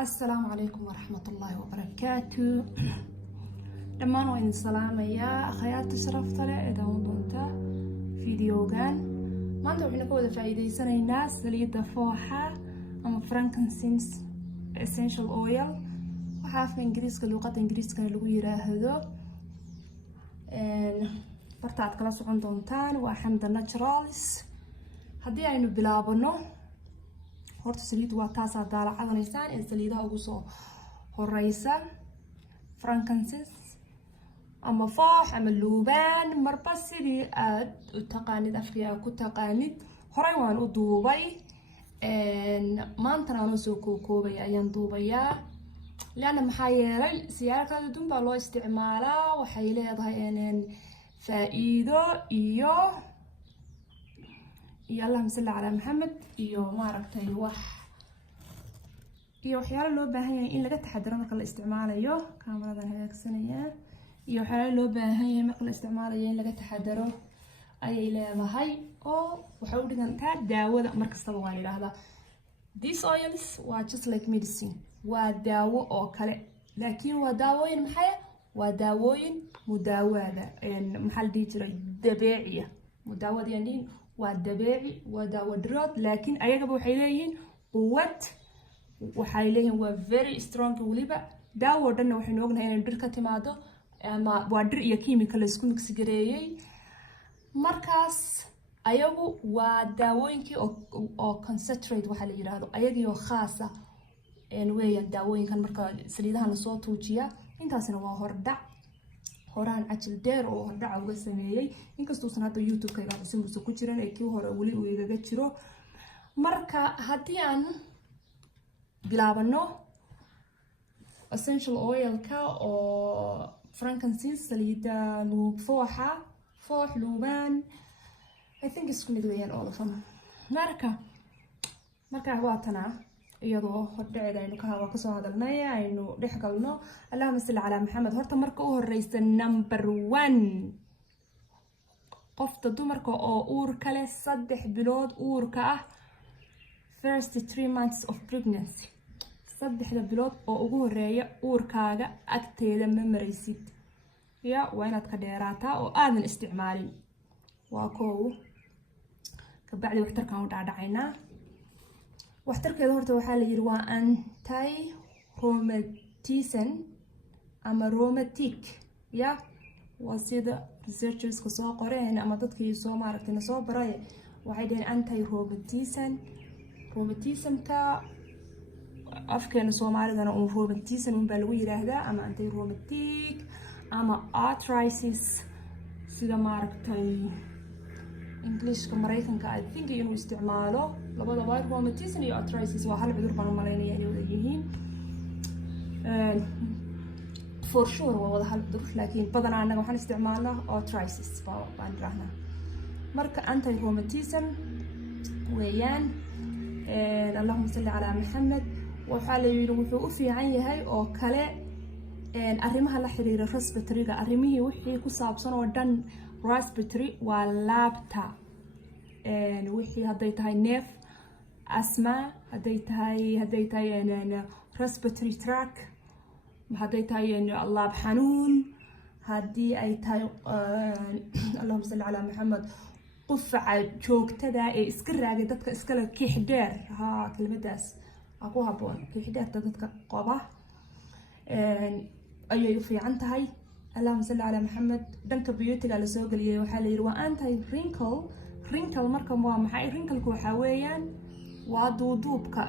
السلام عليكم ورحمة الله وبركاته. لما نوين السلام يا خيات شرفت له إذا وضنت فيديو كان ما أنتوا حين كود فايدة سنة الناس اللي يدفعها أما فرانكنسينس essential oil وحاف إنجليز كلغة إنجليز كان لويرة هذا برتعت كلاس عندونتان وحمد الناتشراليس هدي عينو بلابنو horta saliid waa taasaa daalacadanaysaan in saliidaha ugu soo horeysa frankincense ama foox ama luubaan marba sidii aad u taqaanid afkiga ku taqaanid horey waan u duubay maantana aan soo koobay ayaan duubayaa laana maxaa yeelay siyaalo kala duwan baa loo isticmaalaa waxay leedahay faa'iido iyo اللهم صل على محمد iyo maaragtay wax iyo waxyaalo loo baahan yahay in laga taxadaro marka la isticmaalayo kaamiradan hagaagsanaya iyo waxyaalo loo baahan yahay marka la isticmaalayo in laga taxadaro ayay leedahay oo waxa uu dhigantaa daawada markastaba waan yiraahdaa these oils waa just like medicine waa daawo oo kale laakiin waa daawooyin maxay waa daawooyin mudaawada maxaa la dhihi jiray dabiiciya mudaawada yani والدبيعي وداو درود لكن أيها بوحيلين قوة وحيلين و very strong وليبا داو درنا وحنوقنا هنا الدركة تماده ما بودر يكيمي كلا سكون كسجريي مركز أيها وداوينك أو concentrate وحلي هذا أيها خاصة إنويا داوين كان مركز سريدها نصوت وجيا إنت أصلا وهردع horaan ajil deer oo hordhac uga sameeyay inkastoo sanada YouTube-ka ay cusub ku jiraan ay kii hore wali uu igaga jiro marka hadii aan bilaabano essential oil-ka oo frankincense saliida luub foox luubaan I think it's going to be all of them marka waatana iyadoo hordhaceeda aynu ka soo hadalnay aynu dhex galno allahumma salli ala maxamed horta marka u horeysa number 1 qofta dumarka oo uur kale 3 bilood uurka ah first 3 months of pregnancy 3 bilood oo ugu horeeya uurkaaga agteeda ma maraysid ya waa inaad ka dheeraataa oo aadan isticmaalin waa koow ka bacdi waxtarkan u dhaadhacaynaa waxtarkeeda horta waxaa la yiri waa anti rheumatism ama rheumatic ya waa sida researchers ka soo qoreen ama dadkii soo maaragtay soo baray waxay dhaheen anti rheumatism-ka afkeena Soomaalidana rheumatism baa lagu yiraahdaa ama anti rheumatic ama arthritis sida maaragtay English-ka Mareykanka I think inuu isticmaalo labada waa rheumatism iyo arthritis waa hal cudur baan maleynaya inay wada yihiin for sure waa wada hal cudur laakiin badanaa anaga waxaan isticmaalnaa arthritis baan rahnaa marka anti rheumatism weeyaan allahumma salli ala maxamed waxa la yiri wuxuu u fiican yahay oo kale arrimaha la xiriira respiratory-ga arrimihii wixii ku saabsan oo dhan respiratory waa laabta wixii haday tahay neef asthma haday tahay respiratory tract haday tahay laab xanuun hadii ay tahay allahumma salli ala maxamed qufaca joogtada ee iska raagay dadka iska la kixdheer kelmadaas aku haboon kixdheerta dadka qaba ayay u fiican tahay اللهم صل على محمد دنك بيوتك على سوق اللي وحالي وانتي رينكل marka waa maxay wrinkle-ku waxa weeyaan waa duuduubka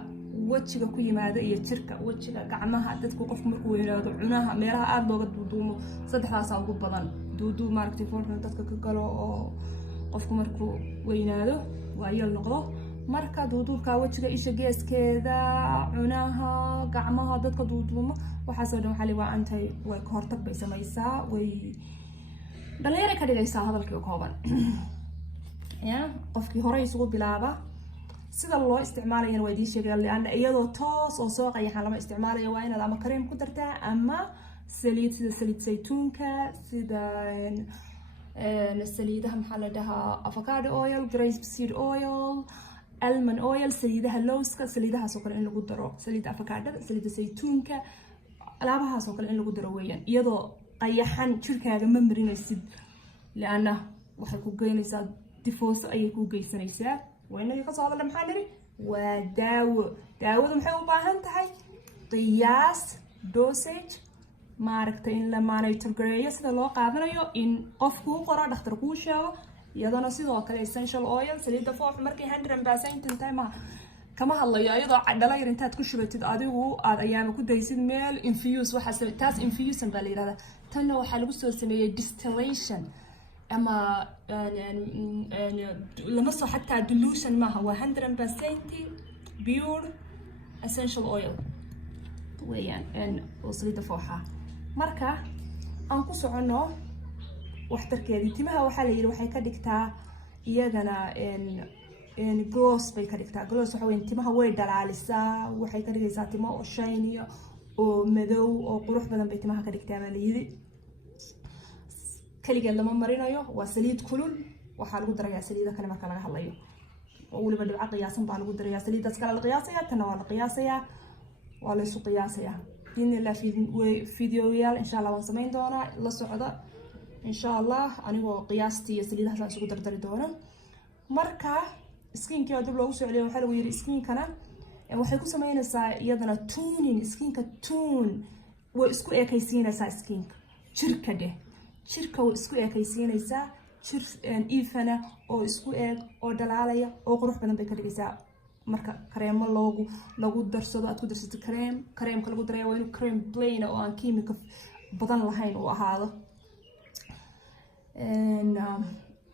wajiga ku yimaada iyo jirka wajiga gacmaha dadku qof markuu weynaado cunaha meelaha aad looga duuduumo saddexdaas ugu badan duuduub maaragtay foorka dadka ka galo oo qofku markuu weynaado waa yeel noqdo marka duuduubka wajiga isha geeskeeda cunaha gacmaha dadka duuduumo waxa soo dhan xali waa antay way ka hortag bay samaysaa way dhalinyaro ka dhigaysaa hadalkii kooban ya qofkii hore isugu bilaaba sida loo isticmaalayo way diisheegaa laana iyadoo toos oo soo qayaxan lama isticmaalayo waa inaad ama kareem ku dartaa ama saliid sida saliid saytuunka sida saliidaha maxaa la dhahaa avocado oil grapeseed oil almond oil saliidaha lowska saliidahaas oo kale in lagu daro saliida avocado saliida saytuunka alaabahaas oo kale in lagu daro weeyaan iyadoo qayaxan jirkaaga ma marinaysid laana waxay ku geynaysaa difooso ayay ku geysanaysaa waynaga ka soo hadalna maxaa niri waa daawadu maxay u baahan tahay qiyaas dosage maaragtay in la monitor gareeyo sida loo qaadanayo in qof kuu qoro dhakhtar kuu sheego iyadana sidoo kale essential oil saliida foox markay 100% tahay ma kama hadlayo iyadoo cadhala yar intaad ku shubatid adigu aad ayaama ku daysid meel infuse waxa taas infusion baa la yiraahdaa tanna waxaa lagu soo sameeyay distillation ama lama soo xataa dilution maaha waa 100% pure essential oil weeyaan oo saliida fooxa marka aan ku socono waxtarkeedii timaha waxaa la yiri waxay ka dhigtaa iyagana gloss bay ka dhigtaa gloss waxa weyn timaha way dhalaalisaa waxay ka dhigaysaa timo oo shiny oo madow oo qurux badan bay timaha ka dhigtaa baa la yiri kaliya lama marinayo waa saliid kulul waxa lagu darayaa saliida kale marka laga hadlayo oo waliba dhibco qiyaasan baa lagu darayaa saliidaas kale la qiyaasaya tan waa la qiyaasayaa waa la isku qiyaasayaa in la fiidiyoyaal insha Allah waan sameyn doonaa la socda insha Allah anigoo qiyaastii saliidahaas isugu dardari doona marka skinkii oo dib loogu soo celiyo waxa lagu yiri skinkana waxay ku sameynaysaa iyadana tuning skinka tune way isku ekaysiinaysaa skinka jirka way isku ekaysiinaysaa jir ifana oo isku eeg oo dhalaalaya oo qurux badan bay ka dhigaysaa marka kareemo lagu darsado aad ku darsato kareemka lagu daray waa inuu cream plain oo aan kiimika badan lahayn oo ahaado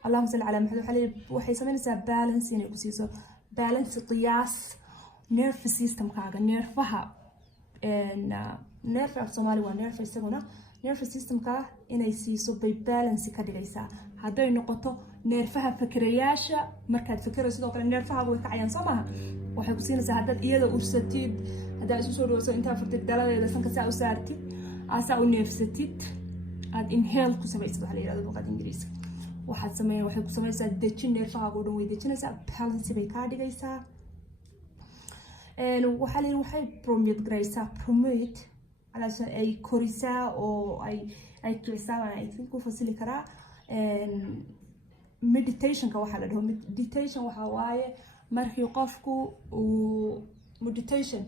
اللهم صل على محمد waxay sameynaysaa balance inay ku siiso balance qiyaas nerve system kaaga nerfaha nerve of Somali waa nerve isaguna nerve system ka inay siiso bay balance ka dhigaysaa haday noqoto nerfaha fikirayaasha markaad fikirayso sidoo kale nerfaha way ka cayaan Soomaha waxay ku siinaysaa hadad iyada ursatid hadaa isu soo dhawso inta furtid daladeeda sanka saa u saartid asa u neefsatid aad inhale ku samaysid waxa la yiraahdo luqada Ingiriiska waxaad waxay ku samaysaa dejin neerfaha oo dhan way dejinaysaa balance bay ka dhigaysaa waxa la waxay promote علشان ay korisaa oo ay kicisaa ay ku fasili karaa meditation ka waxa la dhaho meditation waxa waaye markii qofku meditation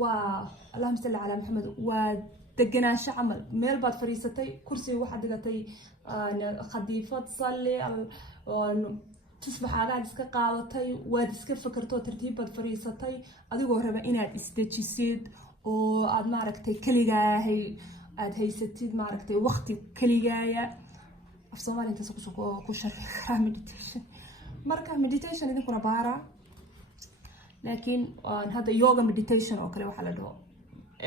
waa Allahumma salli ala Muhammad waa deganaansho camal meel baad fariisatay kursi waxaad dhigatay khadiifad salli tusbaxaad iska qaadatay waad iska fakarto tartiib baad fariisatay adigoo raba inaad isdejisid oo aad maaragtay kaligaa aad haysatid maaragtay waqti kaligaaya af Soomaali inta ku sharxaa meditation marka meditation idinkuna baara laakiin hada yoga meditation oo kale waxa la dhaho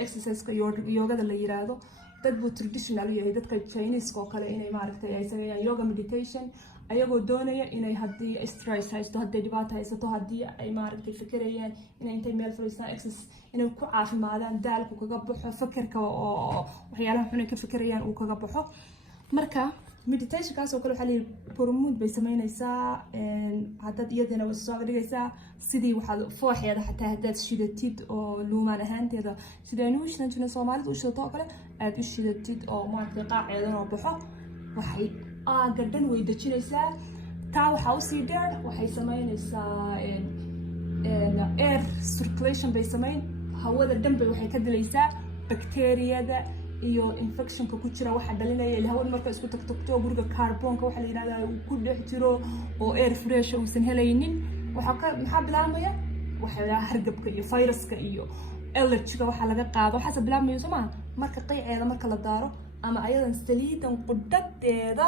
exercise ka yoga la yiraahdo dad bu traditional yahay dadka Chinese oo kale inay maaragtay ay sameeyaan yoga meditation ayagoo doonaya inay hadii stress haysto hadii dhibaato haysto hadii ay maaragtay fikirayaan inay intay meel fariistaan exercise inay ku caafimaadaan daalku kaga baxo fikirka oo waxyaalaha xun ay ka fikirayaan uu kaga baxo marka meditation kaas oo kale waxa la promote bay sameynaysaa hadad iyadana way soo dhigaysaa sidii waxa fooxeeda xataa hadad shidatid oo luumaan ahaanteeda sida inuu shidantuna Soomaalidu u shidato oo kale aad u shidatid oo maaragtay qaaceedan oo baxo waxay gadan way dejinaysaa taa waxa u sii dheer waxay sameynaysaa air circulation bay sameyn hawada dhanbe waxay ka dilaysaa bacteria-da iyo infectionka ku jira waxa dhalinaya hawada marka isku tagto guriga carbonka waxa la yiraahdaa uu ku dhex jiro oo air fresh oo san helaynin maxaa bilaabmaya waxa hargabka iyo viruska iyo allergy-ga waxa laga qaado waxa bilaabmaya Soomaa marka qiiceeda marka la daaro ama ayadan saliidan qudadeeda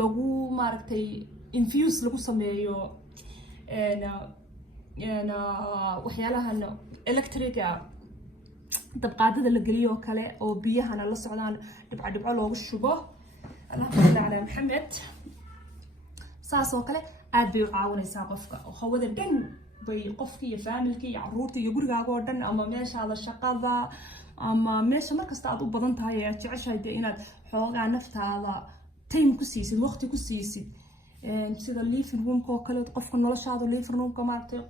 lagu maaragtay infuse lagu sameeyo waxyaalahan electric dabqaadada la galiyo kale oo biyahana la socdaan dhibco loogu shubo Allahumma salli ala Muhammad saas oo kale aad bay u caawinaysaa qofka oo hawada dhan bay qofkii iyo familkii iyo caruurtii iyo gurigaaga oo dhan ama meeshaada shaqada ama meesha markasta aad u badan tahay aad jeceshahay inaad xoogaa naftaada time ku siisid waqti ku siisid sida living room oo kale qofka noloshaada living room ka maartay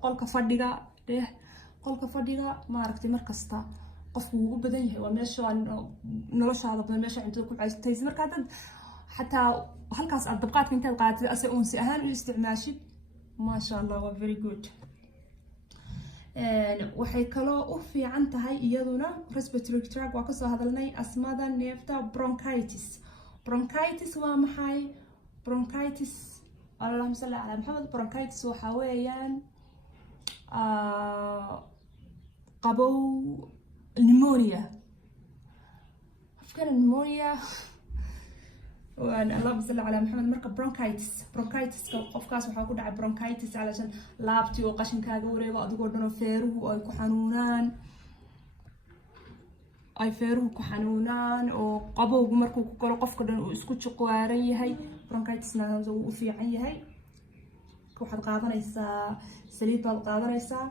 qolka fadhiga maartay markasta qofku uu u badan yahay waa meesha noloshaada badan meesha cuntada ku caystay marka dad xataa halkaas aad dabqaadka intaad qaadatay asay uunsi ahaan u isticmaashid ma sha Allah waa very good waxay kaloo u fiican tahay iyaduna respiratory tract waa ka soo hadalnay asmada neefta bronchitis waa maxay bronchitis Allahumma salli ala Muhammad bronchitis waxa weeyaan qabow pneumonia afkana pneumonia اللهم صل على محمد مركا bronchitis qofkaas waxa ku dhacay bronchitis alashan laabti oo qashinkaaga wareego adigoo dhan feeruhu ay ku xanuunaan oo qabowgu markuu ku galo qofka dhan uu isku jiqwaaran yahay bronchitisna uu u fiican yahay waxaad qaadanaysaa saliid baad qaadanaysaa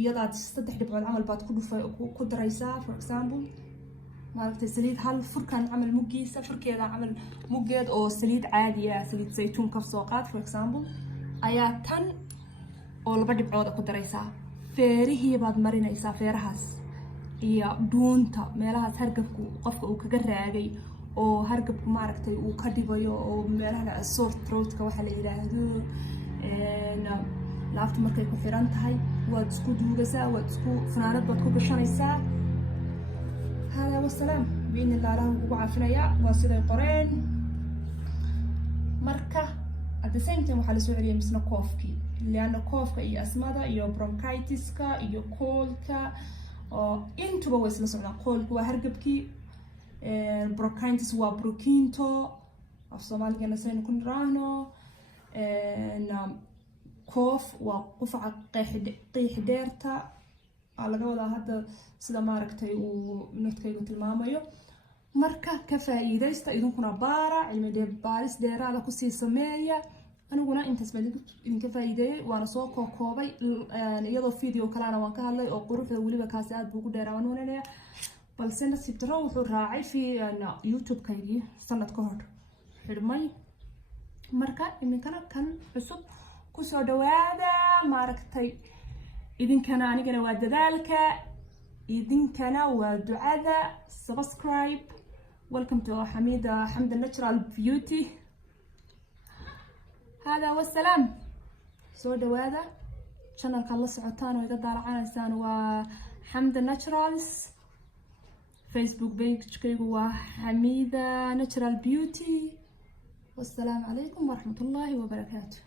iyadaad 3 dhibcood camal baad ku daraysaa for example maaragtay saliid hal furkan camal mugiisa furkeeda camal mugeed oo saliid caadi ah saliid saytuun ka soo qaad for example ayaa tan oo 2 dhibcood ku daraysaa feerihii baad marinaysaa feerahaas iyo dhuunta meelahaas hargabku qofka uu kaga raagay oo hargabku maaragtay uu ka dhibayo oo meelaha sore throat ka waxa la yiraahdo laaftu markay ku xiran tahay waad isku duugaysaa waad isku fanaanad baad ku gashanaysaa هذا والسلام بإذن الله لهم وعافية واسيد القرين مركة at the same time وحال سعودية مثل كوفكي لأن كوفكا إيه أسمادا إيه برونكايتسكا إيه كولكا إنتو بويس لسعودنا كولك وهرقبكي برونكايتس وبروكينتو في صومالي كنا سينكون راهنو كوف وقفع قيح ديرتا laga wada hadda sida maaragtay uu naftkayga tilmaamayo marka ka faa'iideysta idinkuna baara cilmi baaris dheeraada ku sii sameeya aniguna intaas baan idinka faa'iideeyay waana soo koobay iyadoo video kalena waan ka hadlay oo quruxda waliba kaas aad buu ugu dheeraan wanaanaya balse nasiib daro wuxuu raacay fi YouTube-kaygii sanad ka hor xirmay marka iminkana kan cusub ku soo dhawaada maaragtay idinkana anigana waa dadaalka idinkana waa ducada subscribe welcome to حميدة natural beauty هذا والسلام soo dhawaada channelka la socotaan oo iga daalacanaysaan waa حميدة naturals facebook page-kaygu waa حميدة natural beauty والسلام عليكم ورحمة الله وبركاته